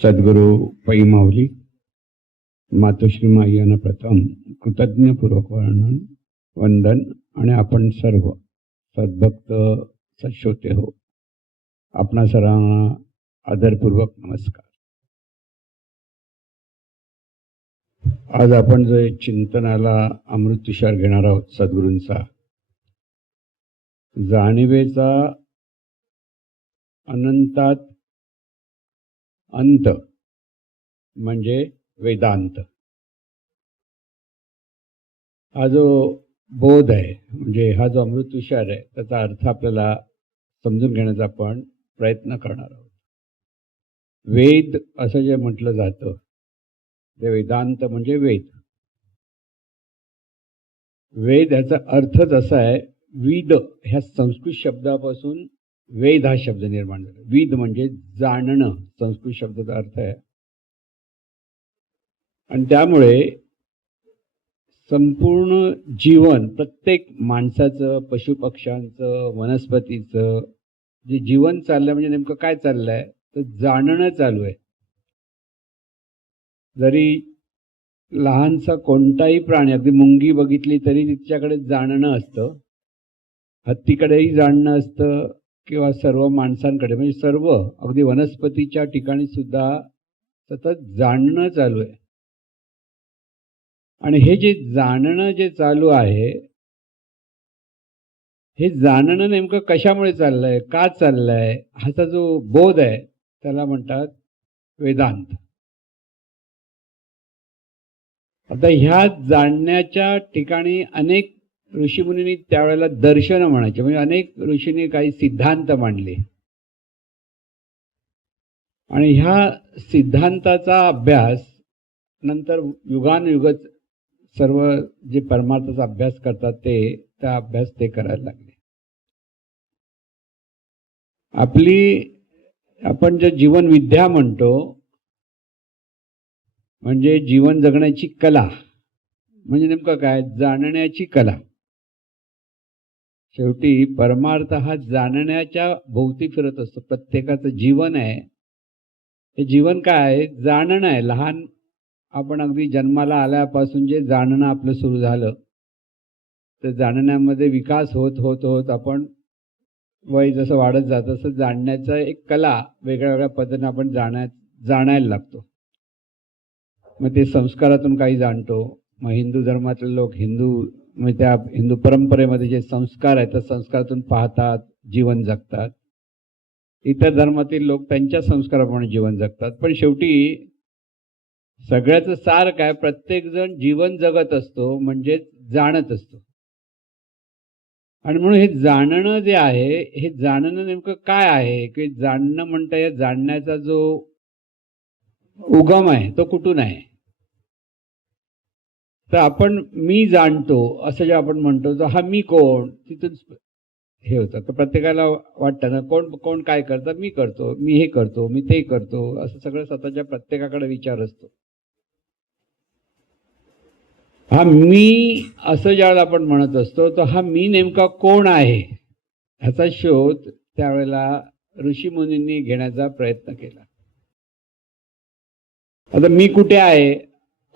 सद्गुरू पै माऊली मातोश्री माई यांना प्रथम कृतज्ञपूर्वक वंदन आणि आपण सर्व सद्भक्त सश्रोते हो आपणा सर्वांना आदरपूर्वक नमस्कार। आज आपण जो चिंतनाला अमृत तुषार घेणार आहोत सद्गुरूंचा जाणीवेचा अनंतात अंत म्हणजे वेदांत। हा जो बोध आहे म्हणजे हा जो अमृत तुषार आहे त्याचा अर्थ आपल्याला समजून घेण्याचा आपण प्रयत्न करणार आहोत। वेद असं जे म्हटलं जातं ते वेदांत म्हणजे वेद। वेद ह्याचा अर्थच असा आहे, विद ह्या संस्कृत शब्दापासून वेद हा शब्द निर्माण झाला। विद म्हणजे जाणणं संस्कृत शब्दाचा अर्थ आहे आणि त्यामुळे संपूर्ण जीवन प्रत्येक माणसाचं पशुपक्ष्यांचं वनस्पतीचं जे जीवन चाललंय म्हणजे नेमकं काय चाललंय तर जाणणं चालू आहे। जरी लहानसा कोणताही प्राणी अगदी मुंगी बघितली तरी तिच्याकडे जाणणं असतं, हत्तीकडेही जाणणं असतं किंवा सर्व माणसांकडे म्हणजे सर्व अगदी वनस्पतीच्या ठिकाणी सुद्धा सतत जाणणं चालू आहे। आणि हे जे जाणणं जे चालू आहे हे जाणणं नेमकं कशामुळे चाललंय का चाललंय ह्याचा जो बोध आहे त्याला म्हणतात वेदांत। आता ह्या जाणण्याच्या ठिकाणी अनेक ऋषीमुनींनी त्यावेळेला दर्शन म्हणायचे म्हणजे अनेक ऋषींनी काही सिद्धांत मांडले आणि ह्या सिद्धांताचा अभ्यास नंतर युगानुयुग सर्व जे परमार्थाचा अभ्यास करतात त्या अभ्यास ते करायला लागले। आपण जे जीवन विद्या म्हणतो म्हणजे जीवन जगण्याची कला म्हणजे नेमकं काय जाणण्याची कला। शेवटी परमार्थ हा जाणण्याच्या भोवती फिरत असतो। प्रत्येकाचं जीवन आहे हे जीवन काय आहे जाणणं आहे। लहान आपण अगदी जन्माला आल्यापासून जे जाणणं आपलं सुरू झालं तर जाणण्यामध्ये विकास होत होत होत आपण वय जसं वाढत जात तसं जाणण्याचा एक कला वेगळ्या वेगळ्या पद्धतीने आपण जाणायला लागतो। मग ते संस्कारातून काही जाणतो। मग हिंदू धर्मातले लोक म्हणजे त्या हिंदू परंपरेमध्ये जे संस्कार आहेत त्या संस्कारातून पाहतात जीवन जगतात। इतर धर्मातील लोक त्यांच्या संस्काराप्रमाणे जीवन जगतात। पण शेवटी सगळ्याचं सार काय प्रत्येक जण जीवन जगत असतो म्हणजे जाणत असतो। आणि म्हणून हे जाणणं जे आहे हे जाणणं नेमकं काय आहे की जाणणं म्हणता या जाणण्याचा जो उगम आहे तो कुठून आहे तर आपण मी जाणतो असं जे आपण म्हणतो तर हा मी कोण तिथून हे होतं। तर प्रत्येकाला वाटतं ना कोण काय करतं मी करतो मी हे करतो मी ते करतो असं सगळं स्वतःच्या प्रत्येकाकडे विचार असतो। हा मी असं ज्यावेळेला आपण म्हणत असतो तर हा मी नेमका कोण आहे ह्याचा शोध त्यावेळेला ऋषीमुनींनी घेण्याचा प्रयत्न केला। आता मी कुठे आहे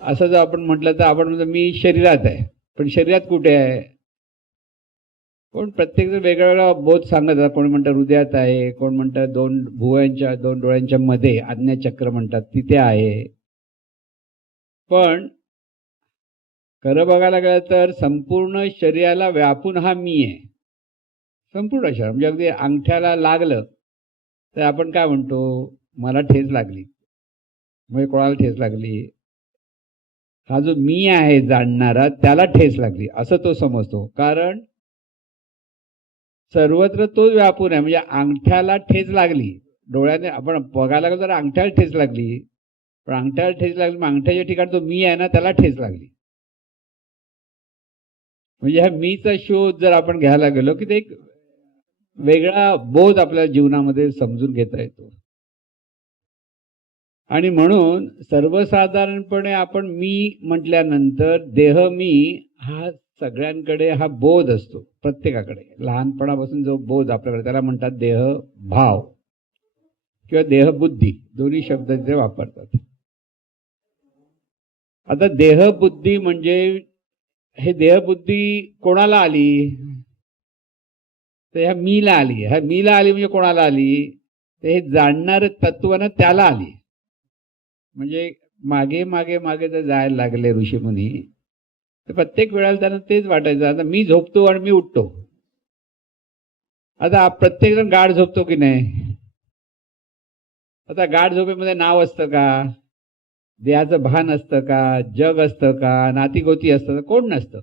असं जर आपण म्हटलं तर आपण म्हणतो मी शरीरात आहे, पण शरीरात कुठे आहे कोण प्रत्येक जण वेगळा वेगळा बोध सांगत आहे। कोण म्हणतं हृदयात आहे, कोण म्हणतं दोन डोळ्यांच्या मध्ये आज्ञाचक्र म्हणतात तिथे आहे। पण खरं बघायला गेलं तर संपूर्ण शरीराला व्यापून हा मी आहे। संपूर्ण शरीर म्हणजे अगदी अंगठ्याला लागलं तर आपण काय म्हणतो मला ठेच लागली म्हणजे कोणाला ठेच लागली हा जो मी आहे जाणणारा त्याला ठेच लागली असं तो समजतो। कारण सर्वत्र तोच व्यापून आहे म्हणजे अंगठ्याला ठेच लागली डोळ्याने आपण बघायला गेलो तर अंगठ्याला ठेच लागली पण अंगठ्याला ठेच लागली मग अंगठ्याच्या ठिकाणी तो मी आहे ना त्याला ठेच लागली। म्हणजे ह्या मीचा शोध जर आपण घ्यायला गेलो की ते एक वेगळा बोध आपल्या जीवनामध्ये समजून घेता येतो। आणि म्हणून सर्वसाधारणपणे आपण मी म्हटल्यानंतर देह मी हा सगळ्यांकडे हा बोध असतो प्रत्येकाकडे लहानपणापासून जो बोध आपल्याकडे त्याला म्हणतात देह भाव। किंवा देहबुद्धी दोन्ही शब्द तिथे वापरतात. आता देहबुद्धी म्हणजे हे देहबुद्धी कोणाला आली? तर ह्या मीला आली. ह्या मीला आली म्हणजे कोणाला आली? तर हे जाणणारं तत्वनं त्याला आली. म्हणजे मागे मागे मागे जर जायला लागले ऋषीमुनी, तर प्रत्येक वेळेला त्यांना तेच वाटायचं, आता मी झोपतो आणि मी उठतो. आता प्रत्येक जण गाढ झोपतो की नाही? आता गाढ झोपेमध्ये नाव असतं का? देहाचं भान असतं का? जग असतं का? नातीगोती असतं? कोण नसतं,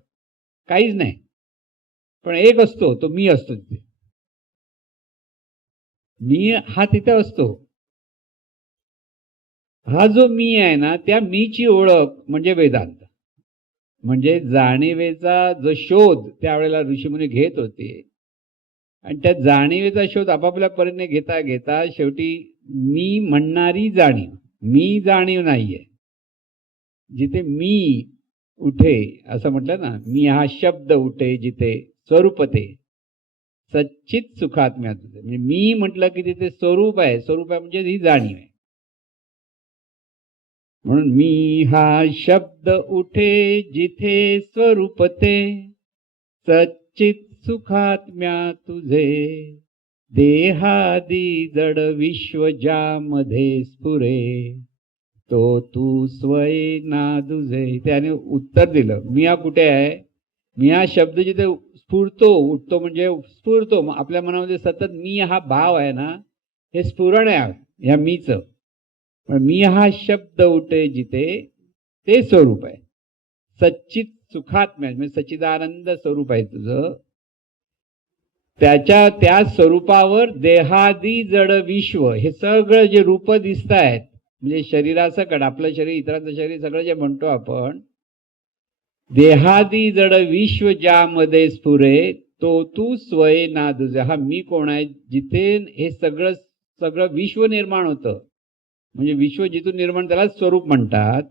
काहीच नाही. पण एक असतो, तो मी असतो तिथे. मी हा तिथे असतो. हा जो मी आहे ना, त्या मीची ओळख म्हणजे वेदांत. म्हणजे जाणीवेचा जो शोध त्यावेळेला ऋषीमुनी घेत होते, आणि त्या जाणीवेचा शोध आपापल्या परीने घेता घेता शेवटी मी म्हणणारी जाणीव, मी जाणीव नाहीये. जिथे मी उठे असं म्हटलं ना, मी हा शब्द उठे जिथे स्वरूपते सच्चित सुखात्म्या तुझे. म्हणजे मी म्हटलं की तिथे स्वरूप आहे. स्वरूप आहे म्हणजे ही जाणीव आहे. म्हणून मी हा शब्द उठे जिथे स्वरूपते सच्चित सुखात्म्या तुझे देहादी जड विश्व ज्यामध्ये स्फुरे तो तू स्वय ना दुजे. त्याने उत्तर दिलं, मी हा कुठे आहे? मी हा शब्द जिथे स्फुरतो, उठतो म्हणजे स्फुरतो, आपल्या मनामध्ये सतत मी हा भाव आहे ना, हे स्फुरण आहे ह्या मीचं. पण मी हा शब्द उठे जिथे ते स्वरूप आहे सच्चित सुखात्म्या, म्हणजे सच्चिदानंद स्वरूप आहे तुझं. त्याच्या त्या स्वरूपावर देहादी जड विश्व हे सगळं जे रूप दिसत आहेत, म्हणजे शरीरासकट आपलं शरीर, इतरांचं शरीर, सगळं जे म्हणतो आपण, देहादी जड विश्व ज्यामध्ये स्फुरे तो तू स्वय ना तुझे. हा मी कोण आहे? जिथे हे सगळं सगळं विश्व निर्माण होतं, म्हणजे विश्व जिथून निर्माण त्याला स्वरूप म्हणतात,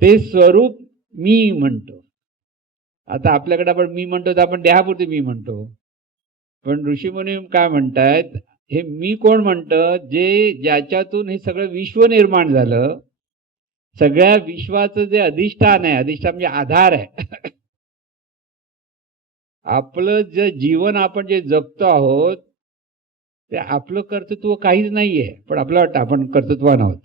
ते स्वरूप मी म्हणतो. आता आपल्याकडे आपण मी म्हणतो तर आपण देहापुरती मी म्हणतो, पण ऋषीमुनी काय म्हणतात, हे मी कोण म्हणतं? जे ज्याच्यातून हे सगळं विश्व निर्माण झालं, सगळ्या विश्वाचं जे अधिष्ठान आहे, अधिष्ठान म्हणजे आधार आहे. आपलं जे जीवन आपण जे जगतो आहोत ते आपलं कर्तृत्व काहीच नाहीये, पण आपलं वाटतं आपण कर्तृत्वान आहोत.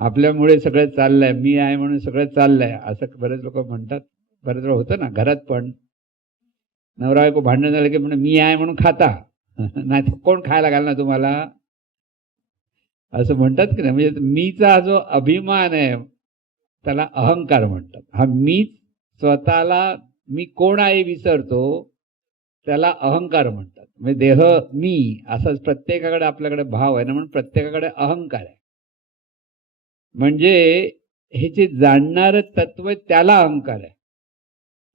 आपल्यामुळे सगळं चाललंय, मी आहे म्हणून सगळं चाललंय, असं बरेच लोक म्हणतात. बरेच वेळा होतं ना घरात पण, नवरा बायको भांडण झालं की म्हणून मी आहे म्हणून खाता. नाही कोण खायला घालणार तुम्हाला, असं म्हणतात की नाही. म्हणजे मीचा जो अभिमान आहे त्याला अहंकार म्हणतात. हा मीच स्वतःला मी कोण आहे विसरतो, त्याला अहंकार म्हणतात. म्हणजे देह मी असंच प्रत्येकाकडे आपल्याकडे भाव आहे ना, म्हणून प्रत्येकाकडे अहंकार आहे. म्हणजे हे जे जाणणारं तत्व त्याला अहंकार आहे.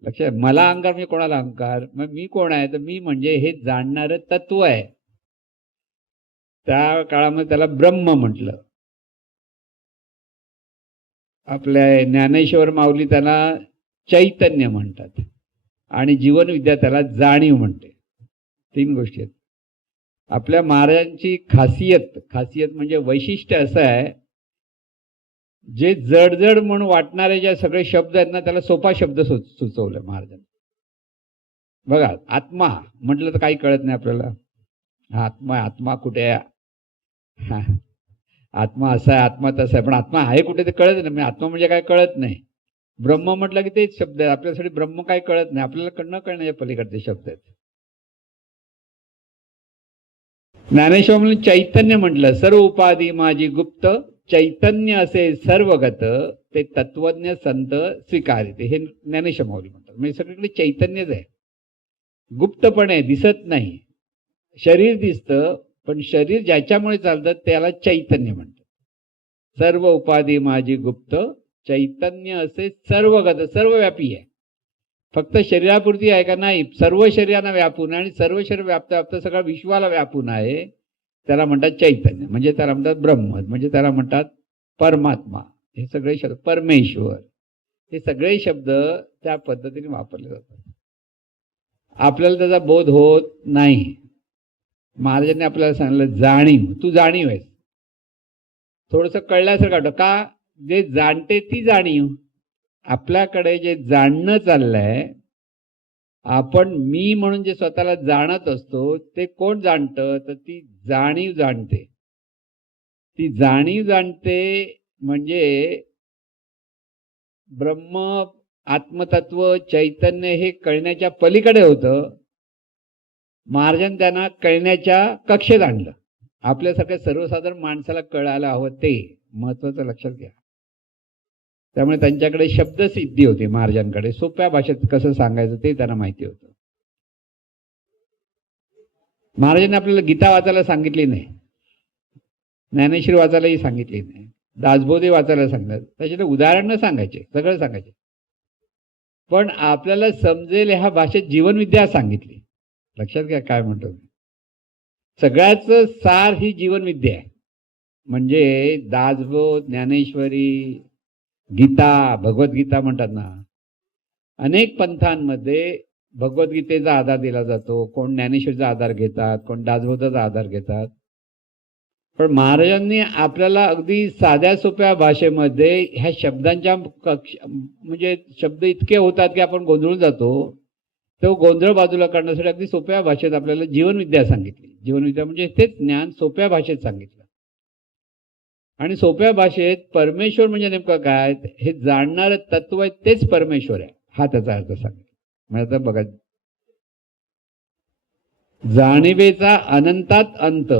लक्षात, मला अहंकार म्हणजे कोणाला अहंकार? मग मी कोण आहे? तर मी म्हणजे हे जाणणारं तत्व आहे. त्या काळामध्ये त्याला ब्रह्म म्हटलं. आपल्या ज्ञानेश्वर माऊली त्याला चैतन्य म्हणतात, आणि जीवनविद्या त्याला जाणीव म्हणते. तीन गोष्टी आहेत. आपल्या महाराजांची खासियत म्हणजे वैशिष्ट्य असं आहे, जे जडजड म्हणून वाटणारे जे सगळे शब्द आहेत ना, त्याला सोपा शब्द सुचवलं महाराजांनी. बघा, आत्मा म्हटलं तर काही कळत नाही आपल्याला. हा आत्मा, आत्मा कुठे आहे? आत्मा असा आहे, आत्मा तसा आहे, पण आत्मा आहे कुठे ते कळत नाही. आत्मा म्हणजे काय कळत नाही. ब्रह्म म्हटलं की तेच शब्द आहे आपल्यासाठी. ब्रह्म काय कळत नाही आपल्याला, न कळण्याच्या पलीकडचे शब्द आहेत. ज्ञानेश्वर म्हणून चैतन्य म्हटलं, सर्व उपाधी माझी गुप्त चैतन्य असे सर्वगत ते तत्वज्ञ संत स्वीकारिते. हे ज्ञानेश्वर माऊली म्हणतात. म्हणजे सगळीकडे चैतन्यच आहे, गुप्तपणे दिसत नाही. शरीर दिसतं, पण शरीर ज्याच्यामुळे चालतं त्याला चैतन्य म्हणतात. सर्व उपाधी माझी गुप्त चैतन्य असे सर्वगत, सर्वव्यापी आहे. फक्त शरीरापुरती आहे का? नाही, सर्व शरीरांना व्यापून आहे, आणि सर्व शरीर व्याप्त व्याप्त सगळ्या विश्वाला व्यापून आहे. त्याला म्हणतात चैतन्य, म्हणजे त्याला म्हणतात ब्रह्म, म्हणजे त्याला म्हणतात परमात्मा. हे सगळे शब्द, परमेश्वर, हे सगळे शब्द त्या पद्धतीने वापरले जातात. आपल्याला त्याचा बोध होत नाही. महाराजांनी आपल्याला सांगितलं जाणीव, तू जाणीव आहेस. थोडंसं कळल्यासारखं वाटतं का, जे जाणते ती जाणीव. आपल्याकडे जे जाणणं चाललंय, आपण मी म्हणून जे स्वतःला जाणत असतो ते कोण जाणतं, तर ती जाणीव जाणते. ती जाणीव जाणते म्हणजे ब्रह्म, आत्मतत्व, चैतन्य हे कळण्याच्या पलीकडे होतं. महाराजांनी त्यांना कळण्याच्या कक्षेत आणलं. आपल्यासारख्या सर्वसाधारण माणसाला कळायला हवं ते महत्वाचं लक्षात घ्या. त्यामुळे त्यांच्याकडे शब्दसिद्धी होती. महाराजांकडे सोप्या भाषेत कसं सांगायचं ते त्यांना माहिती होतं. महाराजांनी आपल्याला गीता वाचायला सांगितली नाही, ज्ञानेश्वरी वाचायलाही सांगितली नाही, दासबोधे वाचायला सांगितलं. त्याच्यात उदाहरण सांगायचे, सगळं सांगायचे, पण आपल्याला समजेल ह्या भाषेत जीवनविद्या सांगितली. लक्षात घ्या काय म्हणतो मी. सगळ्याच सार ही जीवनविद्या आहे. म्हणजे दासबोध, ज्ञानेश्वरी, गीता, भगवद्गीता म्हणतात ना, अनेक पंथांमध्ये भगवद्गीतेचा आधार दिला जातो. कोण ज्ञानेश्वरीचा आधार घेतात, कोण दासबोधाचा आधार घेतात. पण महाराजांनी आपल्याला अगदी साध्या सोप्या भाषेमध्ये ह्या शब्दांच्या म्हणजे शब्द इतके होतात की आपण गोंधळून जातो. तो गोंधळ बाजूला काढण्यासाठी अगदी सोप्या भाषेत आपल्याला जीवनविद्या सांगितली. जीवनविद्या म्हणजे तेच ज्ञान सोप्या भाषेत सांगितलं. आणि सोप्या भाषेत परमेश्वर म्हणजे नेमकं काय हे जाणणारं तत्व आहे, तेच परमेश्वर आहे, हा त्याचा अर्थ सांगितला. म्हणजे आता बघा, जाणीवेचा अनंतात अंत.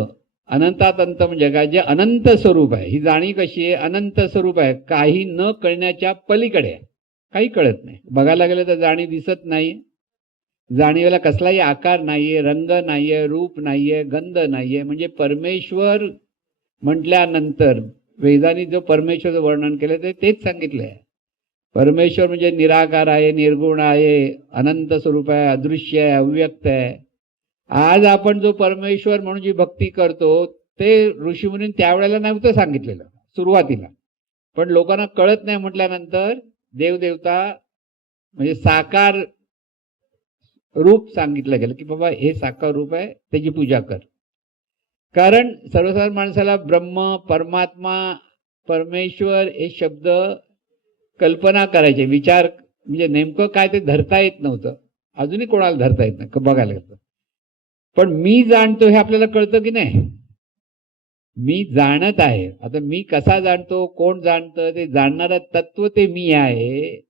अनंतात अंत म्हणजे काय, जे अनंत स्वरूप आहे. ही जाणीव कशी आहे, अनंत स्वरूप आहे, काही न कळण्याच्या पलीकडे आहे. काही कळत नाही. बघायला गेलं तर जाणीव दिसत नाही. जाणीवेला कसलाही आकार नाहीये, रंग नाहीये, रूप नाहीये, गंध नाहीये. म्हणजे परमेश्वर म्हटल्यानंतर वेदांनी जो परमेश्वरचं वर्णन केलं ते तेच सांगितलंय. परमेश्वर म्हणजे निराकार आहे, निर्गुण आहे, अनंत स्वरूप आहे, अदृश्य आहे, अव्यक्त आहे. आज आपण जो परमेश्वर म्हणून जी भक्ती करतो ते ऋषीमुनींनी त्यावेळेला नव्हतं सांगितलेलं सुरुवातीला. पण लोकांना कळत नाही म्हटल्यानंतर देवदेवता म्हणजे साकार रूप सांगितलं गेलं की बाबा हे साकार रूप आहे, त्याची पूजा कर. कारण सर्वसाधारण माणसाला ब्रह्म, परमात्मा, परमेश्वर हे शब्द कल्पना करायचे, विचार म्हणजे नेमकं काय ते धरता येत नव्हतं. अजूनही कोणाला धरता येत नाही बघायला गेलं. पण मी जाणतो हे आपल्याला कळतं की नाही. मी जाणत आहे. आता मी कसा जाणतो, कोण जाणतं, ते जाणणारं तत्व ते मी आहे.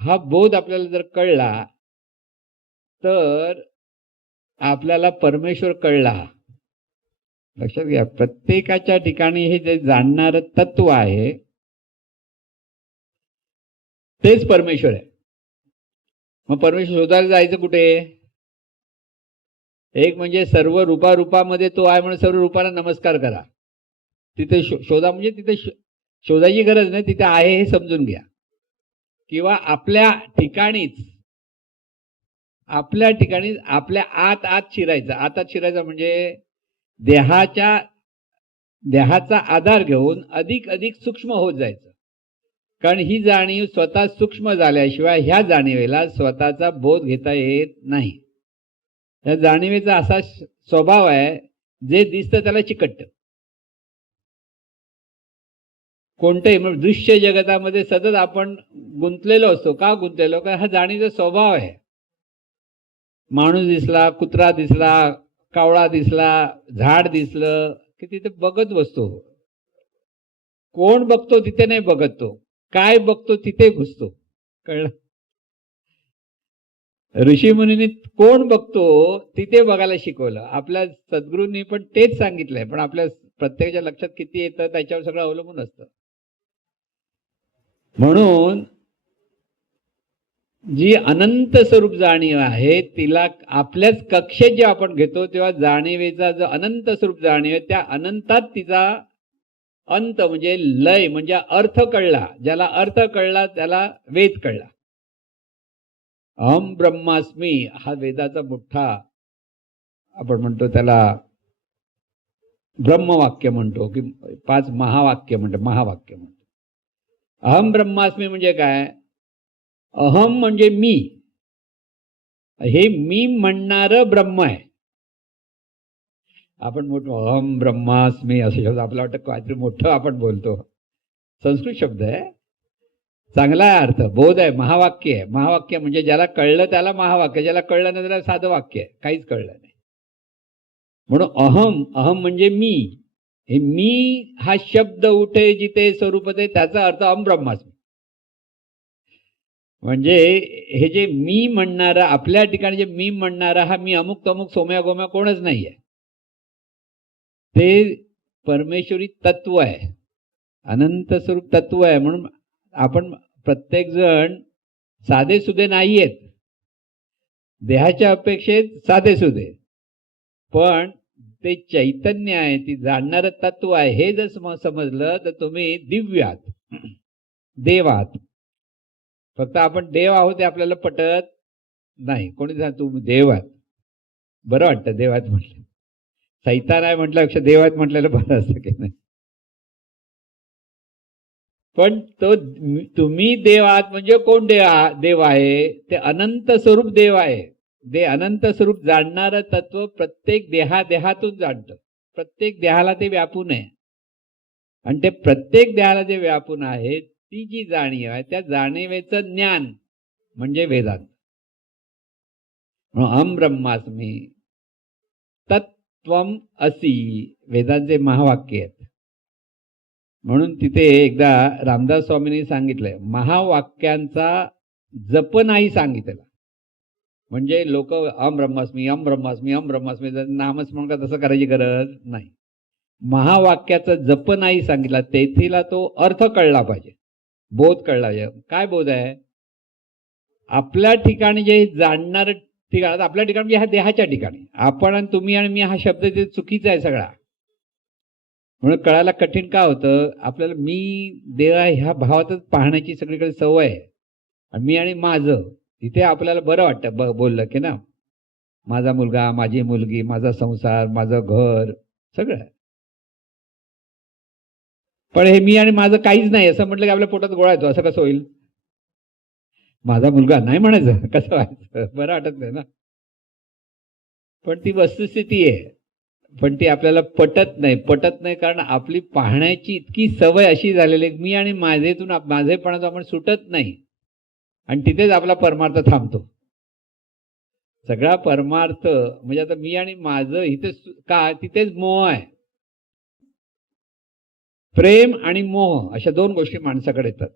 हा बोध आपल्याला जर कळला तर आपल्याला परमेश्वर कळला. लक्षात घ्या, प्रत्येकाच्या ठिकाणी हे जे जाणणारं तत्व आहे तेच परमेश्वर आहे. मग परमेश्वर शोधायला जायचं कुठे. एक म्हणजे सर्व रूपामध्ये तो आहे म्हणून सर्व रूपाला नमस्कार करा. तिथे शोधा म्हणजे तिथे शोधायची गरज नाही, तिथे आहे हे समजून घ्या. किंवा आपल्या ठिकाणीच आपल्या आत शिरायचा म्हणजे देहाचा आधार घेऊन अधिक सूक्ष्म होत जायचं. कारण ही जाणीव स्वतः सूक्ष्म झाल्याशिवाय ह्या जाणीवेला स्वतःचा बोध घेता येत नाही. या जाणीवेचा असा स्वभाव आहे, जे दिसतं त्याला चिकटतं. कोणत्याही म्हणजे दृश्य जगतामध्ये सतत आपण गुंतलेलो असतो. का गुंतलेलो, कारण हा जाणीवेचा स्वभाव आहे. माणूस दिसला, कुत्रा दिसला, कावळा दिसला, झाड दिसलं की तिथे बघत बसतो. कोण बघतो तिथे नाही बघत, तो काय बघतो तिथे घुसतो. कळलं. ऋषीमुनींनी कोण बघतो तिथे बघायला शिकवलं. आपल्या सद्गुरूंनी पण तेच सांगितलंय, पण आपल्या प्रत्येकाच्या लक्षात किती येतं त्याच्यावर सगळं अवलंबून असतं. म्हणून जी अनंत स्वरूप जाणीव आहे तिला आपल्याच कक्षेत जे आपण घेतो तेव्हा जाणीवेचा जो अनंत स्वरूप जाणीव आहे त्या अनंतात तिचा अंत म्हणजे लय म्हणजे अर्थ कळला. ज्याला अर्थ कळला त्याला वेद कळला. अहम ब्रह्मास्मी हा वेदाचा मोठा आपण म्हणतो त्याला ब्रह्मवाक्य म्हणतो की 5 महावाक्य म्हणतो. अहम ब्रह्मास्मी म्हणजे काय. अहम म्हणजे मी, हे मी म्हणणारं ब्रह्म आहे. आपण मोठं अहम ब्रह्मास्मी असे शब्द आपल्याला वाटतं काहीतरी मोठं आपण बोलतो. संस्कृत शब्द आहे, चांगला आहे अर्थ, बोध आहे, महावाक्य आहे. महावाक्य म्हणजे ज्याला कळलं त्याला महावाक्य, ज्याला कळलं नाही त्याला साधं वाक्य आहे, काहीच कळलं नाही. म्हणून अहम, अहम म्हणजे मी. हे मी हा शब्द उठे जिथे स्वरूप ते, त्याचा अर्थ अहम ब्रह्मास्मी. म्हणजे हे जे मी म्हणणारा, आपल्या ठिकाणी जे मी म्हणणारा हा मी अमुक तमुक सोम्या गोम्या कोणच नाहीये. ते परमेश्वरी तत्व आहे, अनंत स्वरूप तत्व आहे. म्हणून आपण प्रत्येक जण साधे सुधे नाहीयेत, देहाच्या अपेक्षेत साधे सुधे, पण ते चैतन्य आहे, ती जाणणारं तत्व आहे. हे जर समजलं तर तुम्ही दिव्य आहात, देव आहात. फक्त आपण देव आहोत हे आपल्याला पटत नाही. कोणी सांग तू देव आहात, बरं वाटतं देवात म्हटलं. सैतान आहे म्हटल्यापेक्षा देवात म्हटलेलं बरं असतं की नाही. पण तो तुम्ही देव आहात म्हणजे कोण देव आहे? ते अनंत स्वरूप देव आहे. ते अनंत स्वरूप जाणणारं तत्व प्रत्येक देहातून जाणतं. प्रत्येक देहाला ते व्यापून आहे. आणि ते प्रत्येक देहाला जे व्यापून आहे, ती जी जाणीव आहे, त्या जाणीवेचं ज्ञान म्हणजे वेदांत. अहम ब्रह्मास्मी तत्त्वम असि, वेदांचे महावाक्य आहेत. म्हणून तिथे एकदा रामदास स्वामींनी सांगितलंय, महावाक्यांचा जप नाही सांगितलेला. म्हणजे लोक अहम ब्रह्मास्मी, अहम ब्रह्मास्मी, अहम ब्रह्मास्मी नामस्मरण का तसं करायची गरज नाही. महावाक्याचा जप नाही सांगितला, तेथीला तो अर्थ कळला पाहिजे, बोध कळला पाहिजे. काय बोध आहे? आपल्या ठिकाणी जे जाणणार ठिकाण, आपल्या ठिकाणी म्हणजे ह्या देहाच्या ठिकाणी आपण आणि तुम्ही आणि मी हा शब्द ते चुकीचा आहे सगळा. म्हणून कळायला कठीण का होतं? आपल्याला मी देव ह्या भावातच पाहण्याची सगळीकडे सवय आहे. आणि मी आणि माझं इथे आपल्याला बरं वाटतं बोललं की ना, माझा मुलगा, माझी मुलगी, माझा संसार, माझं घर, सगळं. पण हे मी आणि माझं काहीच नाही असं म्हटलं की आपल्या पोटात गोळा येतो. असं कसं होईल? माझा मुलगा नाही म्हणायचं, कसं व्हायचं? बरं वाटत नाही ना. पण ती वस्तुस्थिती आहे, पण ती आपल्याला पटत नाही कारण आपली पाहण्याची इतकी सवय अशी झालेली आहे, मी आणि माझेतून माझेपणातून आपण सुटत नाही. आणि तिथेच आपला परमार्थ थांबतो. सगळा परमार्थ म्हणजे आता मी आणि माझं इथे का, तिथेच मोह आहे. प्रेम आणि मोह अशा दोन गोष्टी माणसाकडे येतात.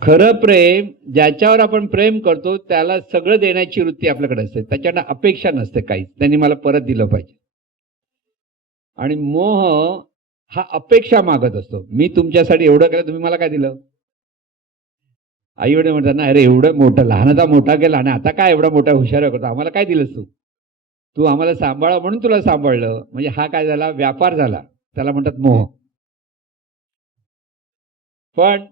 खरं प्रेम, ज्याच्यावर आपण प्रेम करतो त्याला सगळं देण्याची वृत्ती आपल्याकडे असते, त्याच्याकडे अपेक्षा नसते काहीच, त्यांनी मला परत दिलं पाहिजे. आणि मोह हा अपेक्षा मागत असतो, मी तुमच्यासाठी एवढं केलं, तुम्ही मला काय दिलं? आई वडील म्हणतात ना, अरे एवढं मोठं, लहानाचा मोठा केला आणि आता काय एवढा मोठा हुशार करतो, आम्हाला काय दिलंस तू? तू आम्हाला सांभाळा म्हणून तुला सांभाळलं. म्हणजे हा काय झाला? व्यापार झाला. त्याला म्हणतात मोह. पण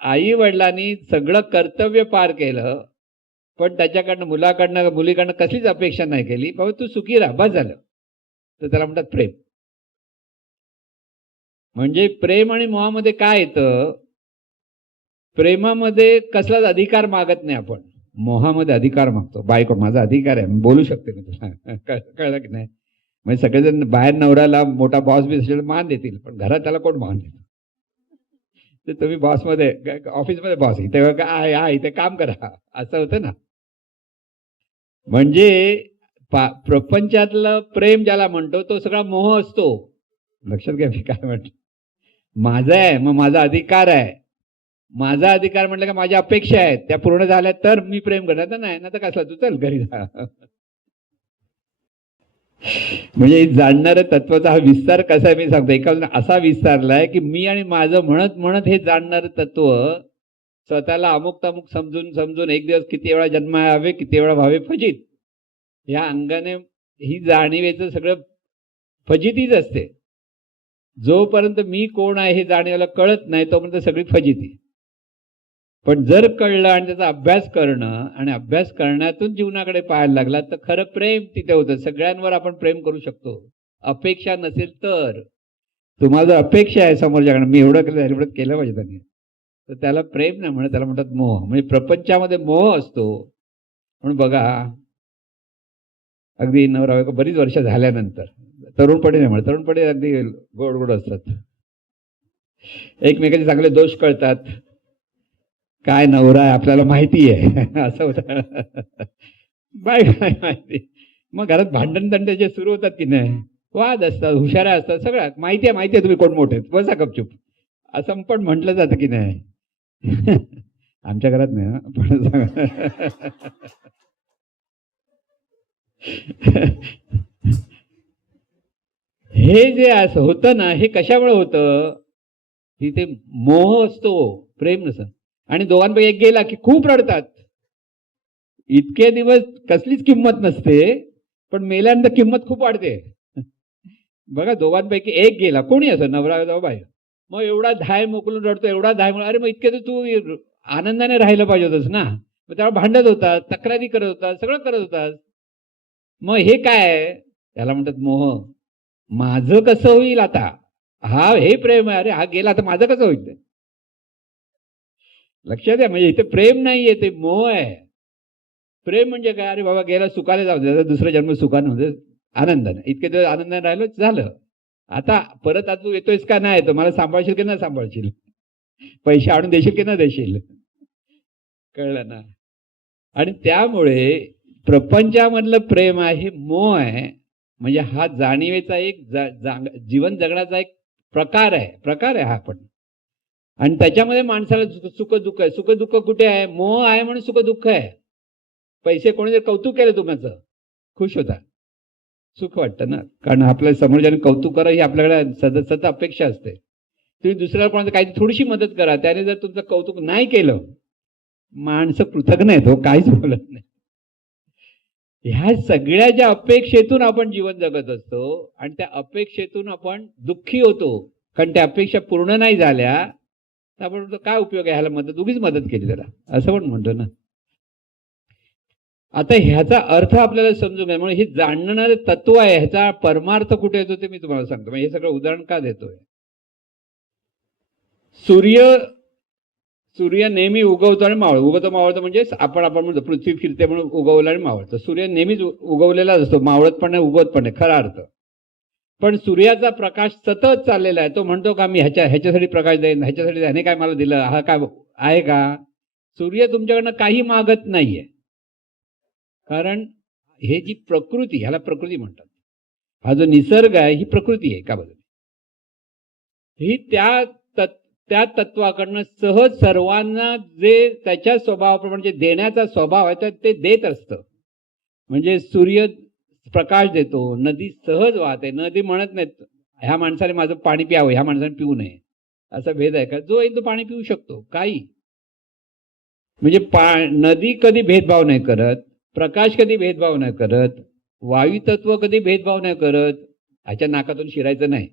आई वडिलांनी सगळं कर्तव्य पार केलं, पण त्याच्याकडनं मुलीकडनं कसलीच अपेक्षा नाही केली, बाबा तू सुखी राहा, बस झालं, तर त्याला म्हणतात प्रेम. म्हणजे प्रेम आणि मोहामध्ये काय येतं? प्रेमामध्ये कसलाच अधिकार मागत नाही आपण, मोहामध्ये अधिकार मागतो. बायको माझा अधिकार आहे, बोलू शकते मी तुला, कळलं की नाही? म्हणजे सगळेजण बाहेर नवऱ्याला मोठा बॉस बी असेल मान देतील, पण घरात त्याला कोण मान देतं? ते तुम्ही बॉसमध्ये, ऑफिसमध्ये बॉस, इथे हा इथे काम करा, असं होतं ना. म्हणजे प्रपंचातलं प्रेम ज्याला म्हणतो तो सगळा मोह असतो. लक्षात घ्या मी काय म्हणतो. माझं आहे मग माझा अधिकार आहे, माझा अधिकार म्हटलं का माझ्या अपेक्षा आहेत, त्या पूर्ण झाल्या तर मी प्रेम करणार, नाही ना तर कसला तू चल घरी जा. म्हणजे जाणणाऱ्या तत्वाचा हा विस्तार कसा आहे मी सांगतो. एका असा विस्तारलाय की मी आणि माझं म्हणत म्हणत हे जाणणारं तत्व स्वतःला अमुक तमुक समजून एक दिवस किती वेळा जन्म यावे, किती वेळा व्हावे फजित, या अंगाने ही जाणीवेचं सगळं फजितीच असते. जोपर्यंत मी कोण आहे हे जाणीवेला कळत नाही तोपर्यंत सगळी फजिती. पण जर कळलं आणि त्याचा अभ्यास करणं आणि अभ्यास करण्यातून जीवनाकडे पाहायला लागला तर खरं प्रेम तिथे होतं. सगळ्यांवर आपण प्रेम करू शकतो, अपेक्षा नसेल तर. तुम्हाला जर अपेक्षा आहे समोरच्याकडे, मी एवढं केलं पाहिजे त्यांनी, तर त्याला प्रेम नाही म्हणत, त्याला म्हणतात मोह. म्हणजे प्रपंचामध्ये मोह असतो. म्हणून बघा, अगदी नवरा बायको बरीच वर्ष झाल्यानंतर, तरुणपणी नाही म्हणत, तरुणपणी अगदी गोड गोड असतात, एकमेकाचे चांगले दोष कळतात, काय नवरा आहे आपल्याला माहिती आहे असं होतं. बायका माहिती, मग घरात भांडण तंड्याचे सुरू होतात की नाही, वाद असतात, हुशाऱ्या असतात, सगळ्या माहिती आहे तुम्ही कोण मोठे आहेत, बसा गपचूप असं पण म्हटलं जातं की नाही. आमच्या घरात नाही ना, पण हे जे असं होतं ना, हे कशामुळे होतं, तिथे मोह असतो, प्रेम नसतं. आणि दोघांपैकी एक गेला की खूप रडतात. इतके दिवस कसलीच किंमत नसते, पण मेल्यानंतर किंमत खूप वाढते. बघा, दोघांपैकी एक गेला, कोणी असं, नवरा जाऊ बाय, मग एवढा धाय मोकलून रडतो, एवढा धाय मोकलून, अरे मग इतके तर तू आनंदाने राहिलं पाहिजे होतंस ना. मग त्याला भांडत होतात, तक्रारी करत होतात, सगळं करत होतात. मग हे काय, त्याला म्हणतात मोह. माझं कसं होईल आता, हा हे प्रेम आहे, अरे हा गेला तर माझं कसं होईल. लक्षात आहे, म्हणजे इथे प्रेम नाहीये, ते मोह आहे. प्रेम म्हणजे काय, अरे बाबा गेला, सुखाने जाऊ दे, दुसरा जन्म सुखाने होते, आनंदाने, इतके दिवस आनंदाने राहिलो, झालं, आता परत आता तू येतोयस का नाही येतो, मला सांभाळशील की नाही सांभाळशील, पैसे आणून देशील की नाही देशील, कळलं ना. आणि त्यामुळे प्रपंचामधलं प्रेम आहे, मोह आहे, म्हणजे हा जाणीवेचा एक जीवन जगण्याचा एक प्रकार आहे हा पण. आणि त्याच्यामध्ये माणसाला सुख दुःख आहे. सुख दुःख कुठे आहे, मोह आहे म्हणून सुख दुःख आहे. पैसे कोणी जर कौतुक केलं तुमचं, खुश होता, सुख वाटतं ना, कारण आपल्या समोरच्याने कौतुक करा ही आपल्याकडे सतत अपेक्षा असते. तुम्ही दुसऱ्याला कोणाचं काही थोडीशी मदत करा, त्याने जर तुमचं कौतुक नाही केलं, माणसं कृतज्ञ आहेत हो, काहीच बोलत नाही. ह्या सगळ्या ज्या अपेक्षेतून आपण जीवन जगत असतो आणि त्या अपेक्षेतून आपण दुःखी होतो, कारण त्या अपेक्षा पूर्ण नाही झाल्या तर आपण म्हणतो काय उपयोग आहे, ह्याला उगीच मदत केली त्याला, असं पण म्हणतो ना. आता ह्याचा अर्थ आपल्याला समजून घ्या, म्हणून हे जाणणारे तत्व आहे, ह्याचा परमार्थ कुठे येतो ते मी तुम्हाला सांगतो. म्हणजे हे सगळं उदाहरण का देतोय, सूर्य नेहमी उगवतो आणि मावळतो, मावळतो म्हणजे आपण म्हणतो पृथ्वी फिरते म्हणून उगवलं आणि मावळतं. सूर्य नेहमीच उगवलेलाच असतो, मावळत पण नाही, उगवत पण नाही, खरा अर्थ. पण सूर्याचा प्रकाश सतत चाललेला आहे, तो म्हणतो का मी ह्याच्यासाठी प्रकाश देईन, ह्याच्यासाठी ह्याने काय मला दिलं, हा काय आहे का. सूर्य तुमच्याकडनं काही मागत नाहीये, कारण हे जी प्रकृती, ह्याला प्रकृती म्हणतात, हा जो निसर्ग आहे ही प्रकृती आहे का बघा, ही त्या तत्वाकडनं सहज सर्वांना जे त्याच्या स्वभावाप्रमाणे जे देण्याचा स्वभाव आहे ते देत असतं. म्हणजे सूर्य प्रकाश देतो, नदी सहज वाहते, नदी म्हणत नाहीत ह्या माणसाने माझं पाणी प्यावं, ह्या माणसाने पिऊ नये, असा भेद आहे का. जो एक तो पाणी पिऊ शकतो, काही म्हणजे नदी कधी भेदभाव नाही करत, प्रकाश कधी भेदभाव नाही करत, वायू तत्व कधी भेदभाव नाही करत. ह्याच्या नाकातून शिरायचं नाही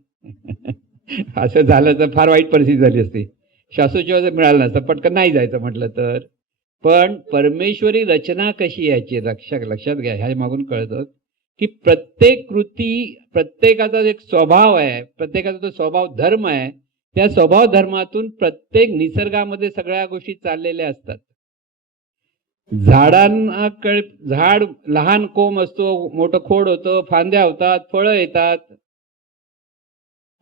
असं झालं तर फार वाईट परिस्थिती झाली असती, श्वासोच्छवास मिळालं नसतं, पटकन नाही जायचं म्हटलं तर. पण परमेश्वरी रचना कशी याची लक्षात घ्या, ह्या मागून कळतं की प्रत्येक कृती, प्रत्येकाचा एक स्वभाव आहे, प्रत्येकाचा तो स्वभाव धर्म आहे, त्या स्वभाव धर्मातून प्रत्येक निसर्गामध्ये सगळ्या गोष्टी चाललेल्या असतात. झाडांकडे, झाड लहान कोंब असतो, मोठं खोड होतं, फांद्या होतात, फळं येतात,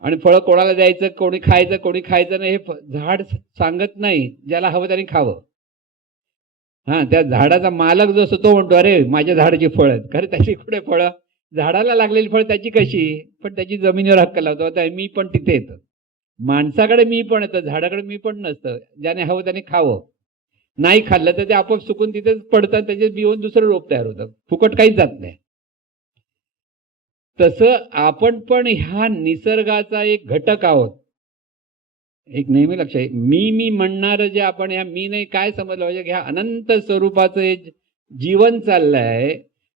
आणि फळं कोणाला द्यायचं, कोणी खायचं नाही, हे झाड सांगत नाही, ज्याला हवं त्याने खावं. हा, त्या झाडाचा मालक जो असतो तो म्हणतो अरे माझ्या झाडाची फळं आहेत, खरं त्याची कुठे फळं, झाडाला लागलेली फळ त्याची कशी, पण त्याची जमिनीवर हक्क लावतो. आता मी पण तिथे येतं, माणसाकडे मी पण येतं, झाडाकडे मी पण नसतं. ज्याने हवं त्याने खावं, नाही खाल्लं तर ते आपोआप सुकून तिथेच पडतात, त्याचे बिवून दुसरं रोप तयार होतं, फुकट काहीच जात नाही. तसं आपण पण ह्या निसर्गाचा एक घटक आहोत. एक नेहमी लक्ष आहे, मी म्हणणार जे आपण ह्या मी नाही काय समजलं पाहिजे, ह्या अनंत स्वरूपाचं जीवन चाललंय,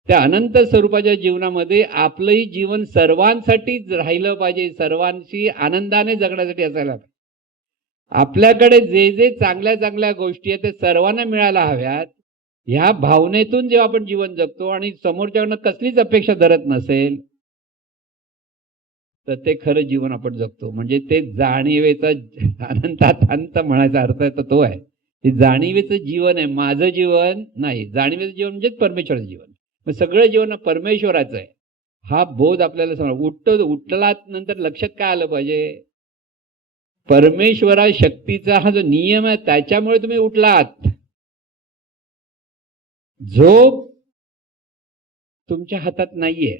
त्या अनंत स्वरूपाच्या जीवनामध्ये आपलंही जीवन सर्वांसाठीच राहिलं पाहिजे, सर्वांशी आनंदाने जगण्यासाठी असायला पाहिजे. आपल्याकडे जे जे चांगल्या चांगल्या गोष्टी आहेत ते सर्वांना मिळायला हव्यात, ह्या भावनेतून जेव्हा आपण जीवन जगतो आणि समोरच्याकडनं कसलीच अपेक्षा धरत नसेल तर ते खरं जीवन आपण जगतो. म्हणजे ते जाणीवेचा अनंतात अंत म्हणायचा अर्थ तर तो आहे, हे जाणीवेचं जीवन आहे, माझं जीवन नाही. जाणीवेचं जीवन म्हणजेच परमेश्वराचं जीवन. मग सगळं जीवन परमेश्वराचं आहे हा बोध आपल्याला उठलात नंतर लक्षात काय आलं पाहिजे, परमेश्वरा शक्तीचा हा जो नियम आहे त्याच्यामुळे तुम्ही उठलात. झोप तुमच्या हातात नाहीये.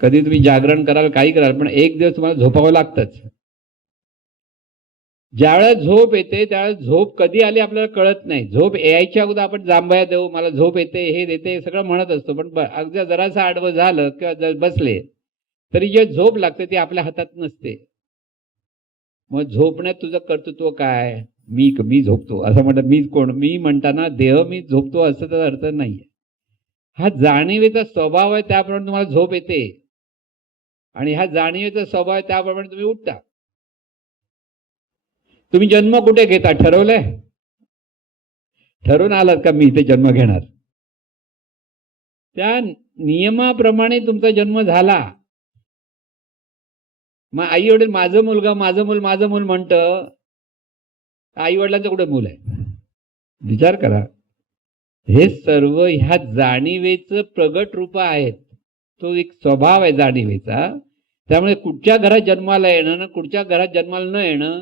कधी तुम्ही जागरण कराल काही कराल पण एक दिवस तुम्हाला झोपावं लागतंच. ज्यावेळेस झोप येते त्यावेळेस झोप कधी आली आपल्याला कळत नाही. झोप यायच्या अगोदर आपण जांभया देऊ, मला झोप येते, हे देते, सगळं म्हणत असतो. पण अगदी जरासं आडवं झालं किंवा बसले तरी जे झोप लागते ती आपल्या हातात नसते. मग झोपण्यात तुझं कर्तृत्व काय, मी झोपतो असं म्हणतात. मी कोण, मी म्हणताना देह मी झोपतो असं तर अर्थ नाहीये. हा जाणीवेचा स्वभाव आहे त्याप्रमाणे तुम्हाला झोप येते आणि हा जाणीवेचा स्वभाव आहे त्याप्रमाणे तुम्ही उठता. तुम्ही जन्म कुठे घेता ठरवलंय, ठरवून आलात का मी इथे जन्म घेणार, त्या नियमाप्रमाणे तुमचा जन्म झाला. मग आई वडील माझं मुलगा माझं मूल म्हणतं, आई वडिलांचं कुठे मूल आहे, विचार करा. हे सर्व ह्या जाणीवेचं प्रगट रूप आहेत. तो एक स्वभाव आहे जाणीवेचा. त्यामुळे कुठच्या घरात जन्माला येणं ना कुठच्या घरात जन्माला न येणं